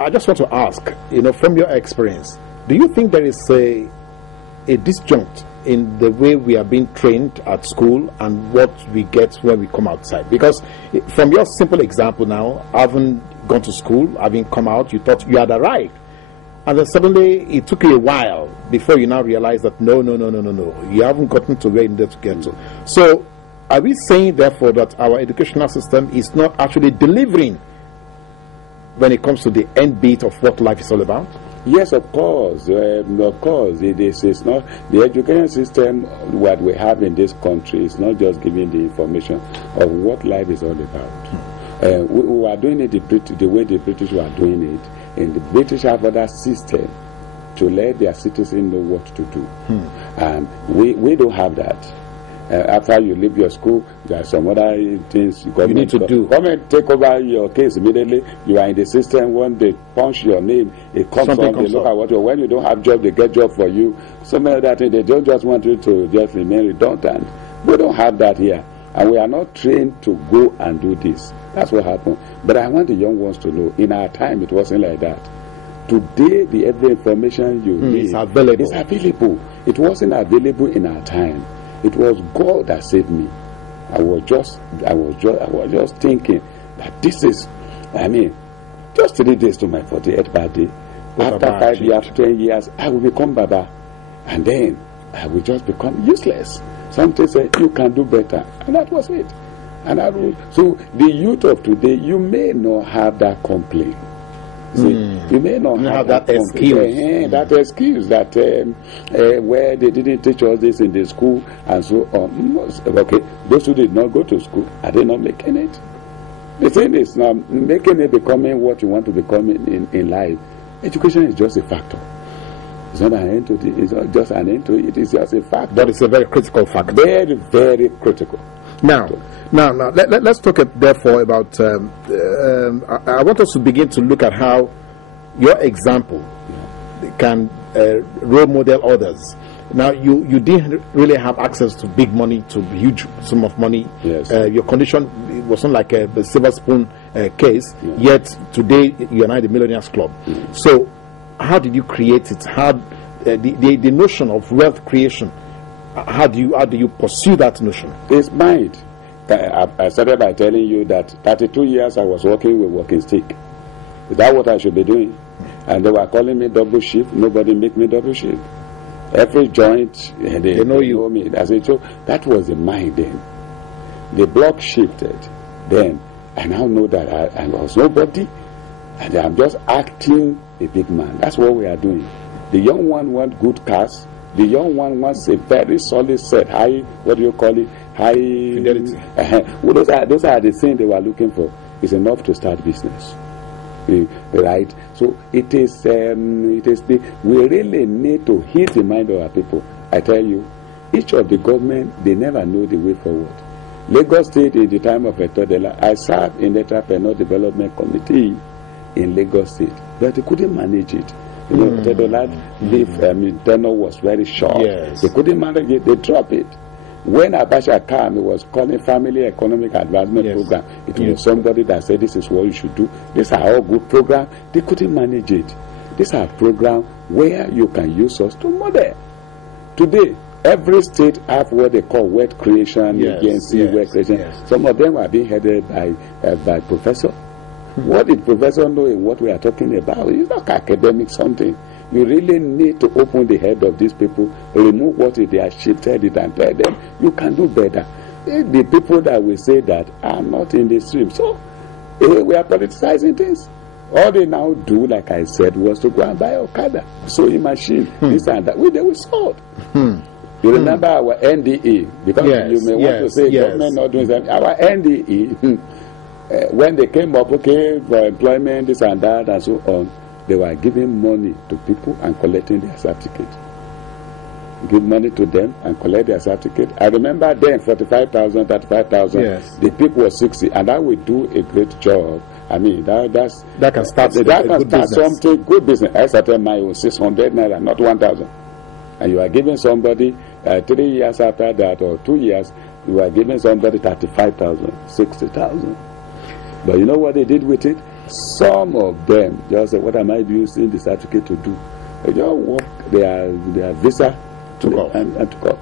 I just want to ask, from your experience, do you think there is a disjunct in the way we are being trained at school and what we get when we come outside? Because from your simple example now, having gone to school, having come out, you thought you had arrived. And then suddenly it took you a while before you now realize that no, you haven't gotten to where you need to get to. So are we saying therefore that our educational system is not actually delivering when it comes to the end beat of what life is all about? Yes, of course. It is. It's not the education system. What we have in this country is not just giving the information of what life is all about. We are doing it the way the British were doing it, and the British have other system to let their citizens know what to do, and we don't have that. After you leave your school, there are some other things you need to do. Government take over your case immediately. You are in the system. When they punch your name, it comes on. They look at what you. When you don't have job, they get job for you. So many other things. They don't just want you to just remain redundant. We don't have that here, and we are not trained to go and do this. That's what happened. But I want the young ones to know. In our time, it wasn't like that. Today, every information you need is available. It's available. It wasn't available in our time. It was God that saved me. I was just thinking that this is, just 3 days to my 48th birthday. After 5 years, 10 years, I will become Baba. And then I will just become useless. Something said, you can do better. And that was it. So the youth of today, you may not have that complaint. See, you may not have that excuse. That excuse that where they didn't teach us this in the school and so on. Okay, those who did not go to school, are they not making it? The thing is now making it becoming what you want to become in life. Education is just a factor. It's not an end to it. It's not just an end to it. It's just a factor. But it's a very critical factor. Very, very critical. Now, let's talk therefore about. I want us to begin to look at how your example can role model others. Now, you didn't really have access to big money, to huge sum of money. Yes. Your condition wasn't like a silver spoon case. Yeah. Yet today you are now in the Millionaires Club. So, how did you create it? How the notion of wealth creation? How do you pursue that notion? It's mind. I started by telling you that 32 years I was working with walking stick. Is that what I should be doing? And they were calling me double shift. Nobody make me double shift. Every joint, they know me. I said, so that was the mind then. The block shifted. Then I now know that I was nobody, and I'm just acting a big man. That's what we are doing. The young one wants good cars. The young one wants a very solid set, high, what do you call it? High fidelity. Well, those are the things they were looking for. It's enough to start business. Right? So we really need to hit the mind of our people. I tell you, each of the government, they never know the way forward. Lagos State, in the time of Etodela, I served in the Entrepreneur Development Committee in Lagos State, but they couldn't manage it. Etodela tenure was very short. Yes. They couldn't manage it, they dropped it. When Abacha came, it was calling Family Economic Advancement Program. It was somebody that said, this is what you should do. These are all good programs. They couldn't manage it. These are programs where you can use us to model. Today, every state have what they call wealth creation agency, wealth creation. Yes. Some of them are being headed by professors. What did professor know in what we are talking about? It's not academic something. You really need to open the head of these people, remove what they are shifted it and tell them, you can do better. The people that will say that are not in the stream. So, we are politicizing things. All they now do, like I said, was to go and buy Okada, sewing machine, this and that. They will solve. You remember our NDA, because you may want to say government not doing something. Our NDA, when they came up, for employment, this and that, and so on, they were giving money to people and collecting their certificate. Give money to them and collect their certificate. I remember then 45,000, 35,000. Yes. The people were 60, and that will do a great job. I mean, that can start something good business. I started my own 600 naira, not 1,000. And you are giving somebody 3 years after that, or 2 years, you are giving somebody 35,000, 60,000. But you know what they did with it? Some of them just say, what am I using the certificate to do? They just work their visa to go. And to go.